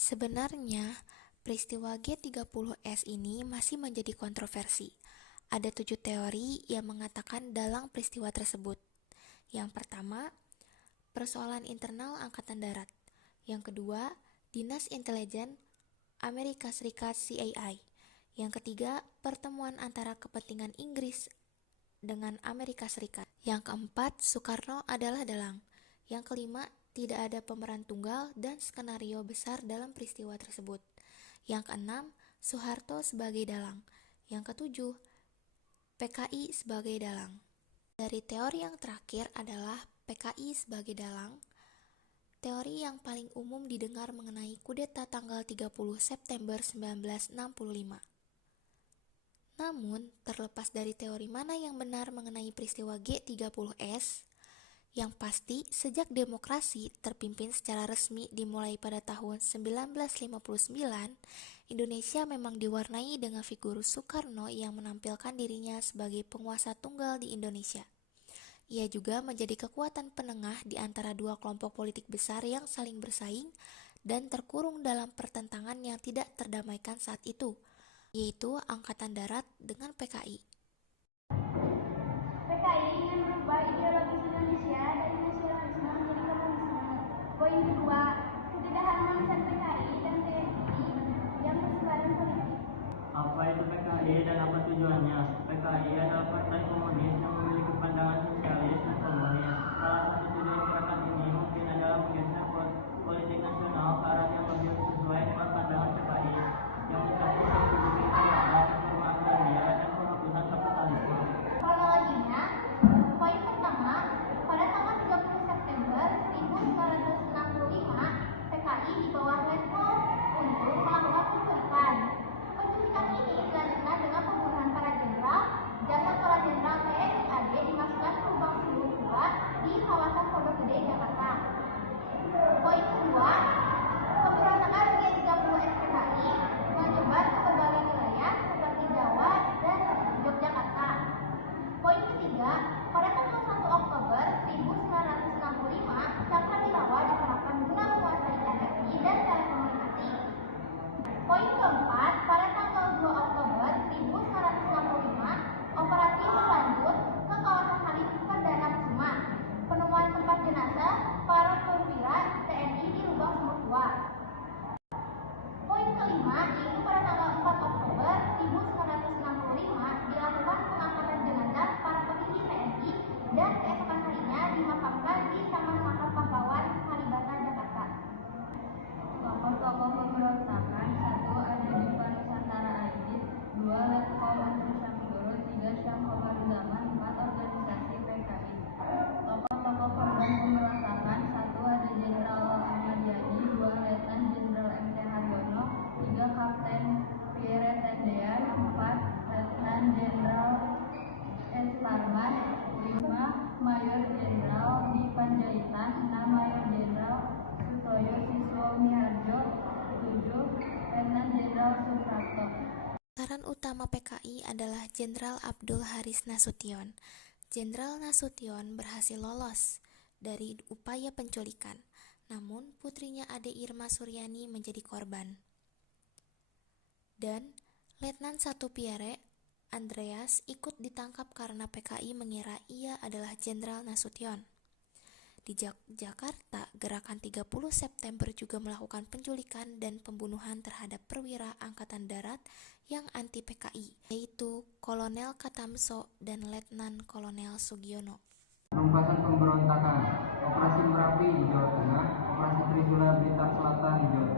Sebenarnya, peristiwa G30S ini masih menjadi kontroversi. Ada 7 teori yang mengatakan dalang peristiwa tersebut. Yang pertama, persoalan internal Angkatan Darat. Yang kedua, Dinas Intelijen Amerika Serikat CIA. Yang ketiga, pertemuan antara kepentingan Inggris dengan Amerika Serikat. Yang keempat, Soekarno adalah dalang. Yang kelima, tidak ada pemeran tunggal dan skenario besar dalam peristiwa tersebut. Yang keenam, Soeharto sebagai dalang. Yang ketujuh, PKI sebagai dalang. Dari teori yang terakhir adalah PKI sebagai dalang. Teori yang paling umum didengar mengenai kudeta tanggal 30 September 1965. Namun, terlepas dari teori mana yang benar mengenai peristiwa G30S, yang pasti sejak demokrasi terpimpin secara resmi dimulai pada tahun 1959, Indonesia memang diwarnai dengan figur Soekarno yang menampilkan dirinya sebagai penguasa tunggal di Indonesia. Ia juga menjadi kekuatan penengah di antara dua kelompok politik besar yang saling bersaing dan terkurung dalam pertentangan yang tidak terdamaikan saat itu, yaitu Angkatan Darat dengan PKI. PKI ingin merubah ideologis Indonesia dari nasionalisme menjadi komunisme. Poin kedua, ketidakharmonisan PKI dan TNI yang bersebaran politik. Apa itu PKI dan apa tujuannya? PKI adalah partai komunis yang memiliki pandangan sosialis dan komunis. Salah satu tujuan gerakan ini mungkin adalah menggeser politik nasional ke arah yang lebih sesuai dengan pandangan PKI yang mencakup republik kekayaan, reforma agraria, dan penghapusan kapitalisme. Kronologinya, poin pertama, pada tanggal 30 September 1965, PKI di bawah Letko untuk melakukan penculikan. Penculikan ini dilanjutkan dengan pembunuhan para jenderal dan Kepala Jenderal TNI AD dimasukkan ke lubang sumur kedua di kawasan Pondok Gede, Jakarta. Poin kedua, pemberontakan G30S PKI menyebar ke berbagai wilayah seperti Jawa dan Yogyakarta. Poin ketiga, pada tanggal 1 Oktober 1965, Cakrawirawa diserahkan guna menguasai TNI dan telekomunikasi. Poin keempat, pada tanggal 2 Oktober 1965, operasi berlanjut ke kawasan Halim Perdana Kusuma. Penemuan tempat jenazah para perwira TNI di lubang sumur tua. Poin kelima, yaitu pada tanggal 4 Oktober 1965 dilakukan pengangkatan jenazah para petinggi TNI dan keesokan harinya dimakamkan di Taman Makam Pahlawan, Kalibata, Jakarta. Tokoh-tokoh pemberontakan: 1. Ada Dipan Nusantara Aidit, 2. Letkol Andri Syamsuddin, 3. Syam Komarudzaman, 4. Organisasi PKI. Tokoh-tokoh korban pemberontakan: 1. Ada Jenderal Ahmad Yani, 2. Letnan Jenderal M.T. Haryono, 3. Kapten Pierre Tendean, 4. Letnan Jenderal S. Parman, 5. Mayor Jenderal Di Panjaitan, 6. Mayor Jenderal Sutoyo Siswo Miharjo, 7. Letnan Jenderal Suprapto. Sasaran utama PKI adalah Jenderal Abdul Haris Nasution. Jenderal Nasution berhasil lolos dari upaya penculikan, namun putrinya Ade Irma Suryani menjadi korban. Dan Letnan 1 Pierre Andreas ikut ditangkap karena PKI mengira ia adalah Jenderal Nasution. Di Jakarta, gerakan 30 September juga melakukan penculikan dan pembunuhan terhadap perwira Angkatan Darat yang anti PKI, yaitu Kolonel Katamso dan Letnan Kolonel Sugiono. Penugasan pemberontakan: Operasi Merapi di Jawa Tengah, Operasi Trisula Blitar Selatan di Jawa